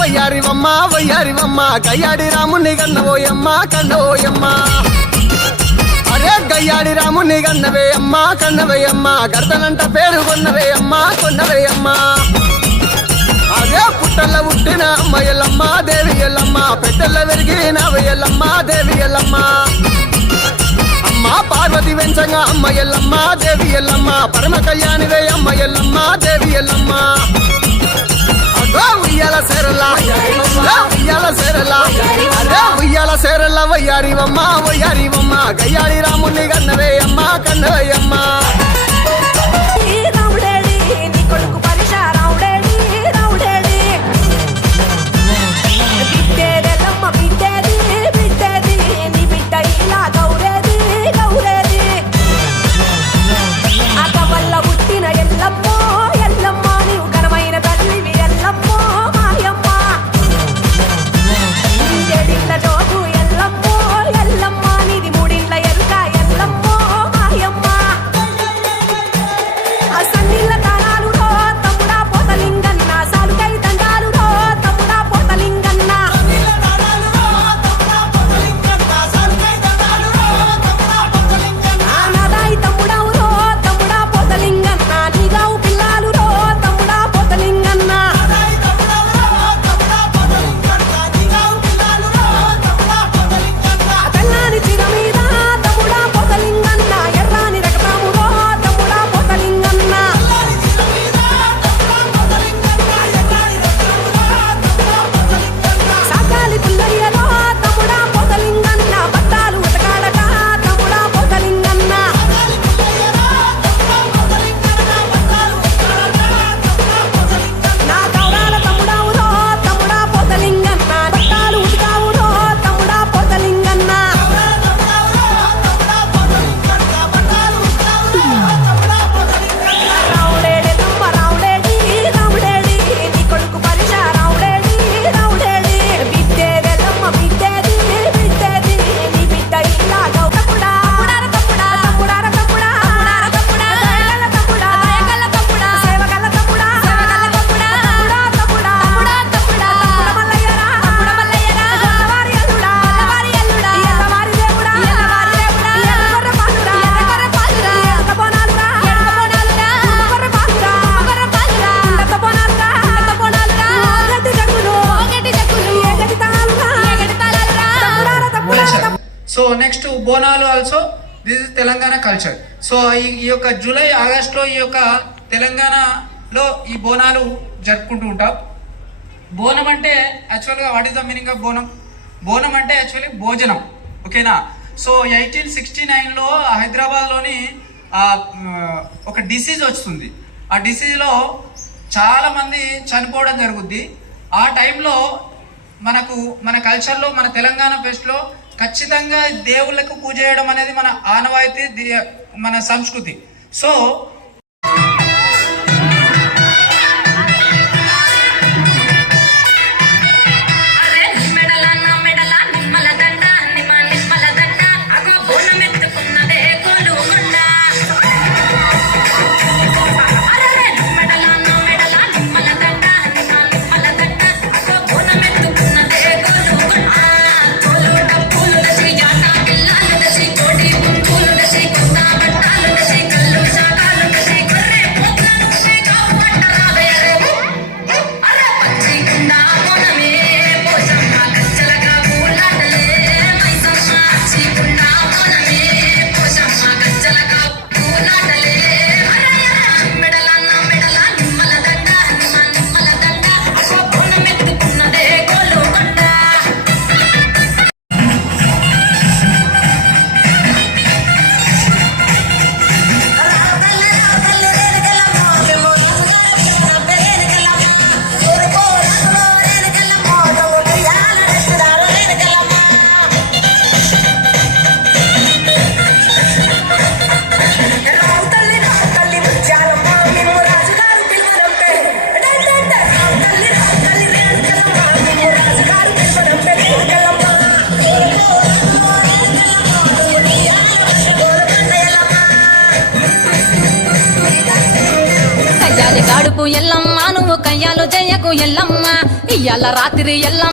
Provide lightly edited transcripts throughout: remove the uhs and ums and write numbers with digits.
వయ్యారివమ్మ వయ్యారివమ్మ గయ్యాడి రాముని కన్నవోయమ్మ కన్నవోయమ్మ అరే గయ్యాడి రాముని కన్నవే అమ్మ కన్నవయ్యమ్మ గర్దనంట పేరు కొన్నవే అమ్మ కొన్నవయ్యమ్మ అదే పుట్టల్ల పుట్టిన అమ్మ ఎల్లమ్మ దేవి ఎల్లమ్మ పెట్టెల్ల వెరిగిన ఎల్లమ్మ దేవి ఎల్లమ్మ అమ్మ పార్వతి వెంచంగా అమ్మ ఎల్లమ్మ దేవి ఎల్లమ్మ పరమ కళ్యాణివే అమ్మ ఎల్లమ్మ దేవి ఎల్లమ్మ అదో ఉయ్యాల సేరలా ఉయ్యాల సేరలా అదే ఉయ్యాల సేరలా వయ్యారివమ్మ వయ్యారివమ్మ గయ్యాడి రాముని కన్నవే అమ్మ కన్నవయ్యమ్మ so next Bonalu also this is Telangana culture. So ఈ యొక్క జూలై ఆగస్ట్ లో ఈ యొక్క తెలంగాణలో ఈ బోనాలు జరుపుకుంటూ ఉంటాం. బోనం అంటే యాక్చువల్గా what is the meaning of బోనం? బోనం అంటే యాక్చువల్లీ భోజనం, ఓకేనా? సో 1869లో హైదరాబాద్లోని ఒక డిసీజ్ వస్తుంది. ఆ డిసీజ్లో చాలా మంది చనిపోవడం జరుగుద్ది. ఆ టైంలో మన కల్చర్లో, మన తెలంగాణ ఫెస్ట్లో ఖచ్చితంగా దేవుళ్ళకు పూజ చేయడం అనేది మన ఆనవాయితీ, మన సంస్కృతి. సో గడుపు ఎల్లమ్మ నువ్వు కయ్యాలు జయ్యకు ఎల్లమ్మ ఇయ్యాల రాత్రి ఎల్లమ్మ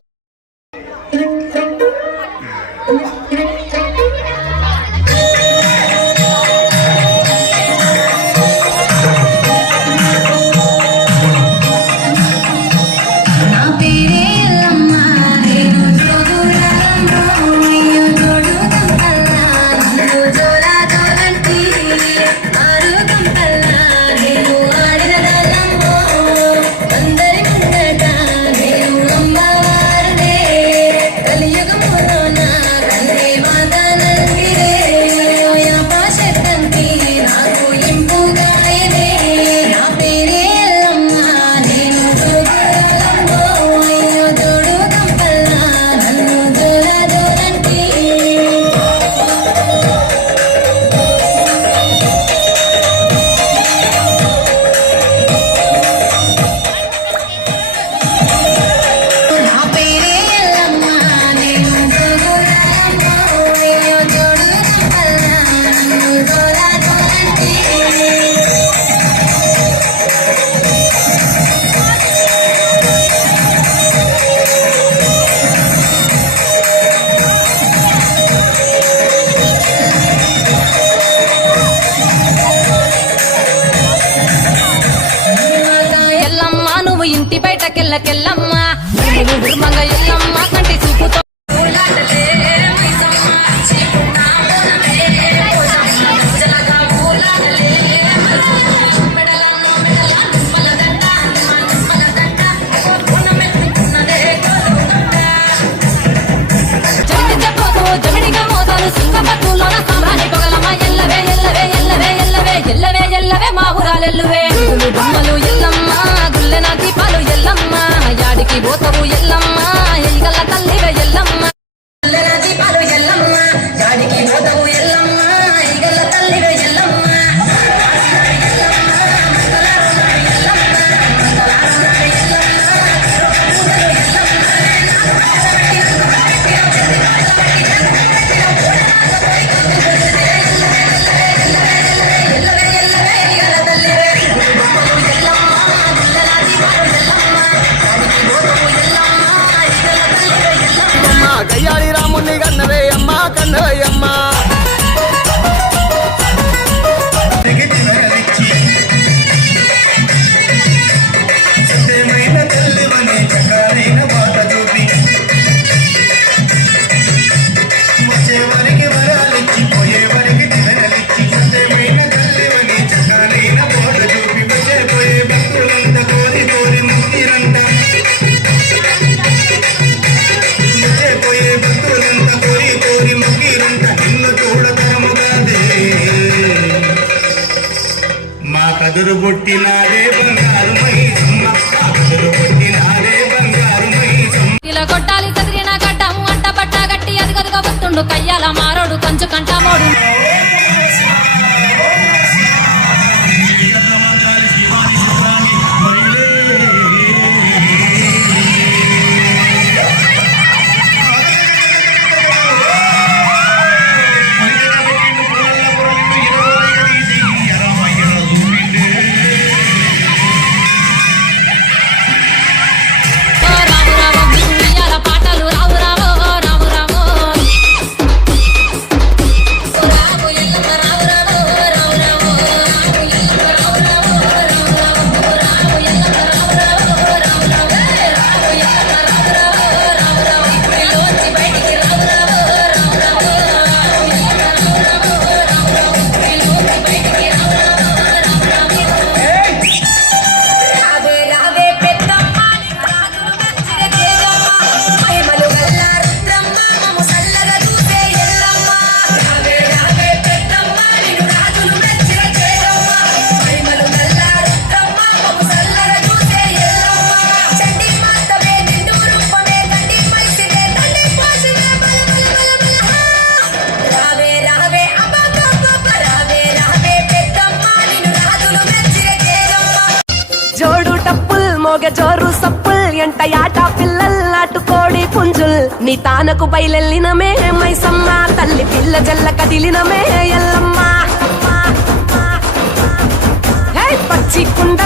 ఇంటి బయటకెళ్ళకెళ్ళమ్మ ఉర్మంగ ఎల్లమ్మ కంటి చూపుతో జమిడిగా మోతాలు సింగపట్టులోన సామ్రాణి పొగలమ్మ ఎల్లవే ఎల్లవే ఎల్లవే ఎల్లవే ఎల్లవే ఎల్లవే మా ఊరాలెల్లువే బొమ్మలు ఎల్లమ్మ గుల్లెన దీపాలు ఎల్లమ్మ యాడికి పోతవు ఎల్లమ్మ ఎల్గల తల్లివే ఎల్లమ్మ గుల్లెన దీపాలు ఎల్లమ్మ యాడికి పోతవు ఎల్లమ్మ ఎల్గల తల్లివే ఎల్లమ్మ గయ్యాడి రాముని కన్నవే అమ్మ కన్నవే అమ్మ కదురు పుట్టినారే బంగారు మైసమ్మ కదురు పుట్టినారే బంగారు మైసమ్మ ఇలా కొట్టాలి చదిరిన గడ్డము అంట పట్ట గట్టి అదిగదుగా వస్తుండు కయ్యాల మారోడు కంచు కంటామోడు మోగె జోరు సప్పుల్ ఎంట యాట పిల్లల్ నాటుకోడి పుంజుల్ నీ తానకు బయలెల్లినమే మైసమ్మ తల్లి పిల్ల జల్ల కదిలినమే ఎల్లమ్మ పచ్చి కుండల్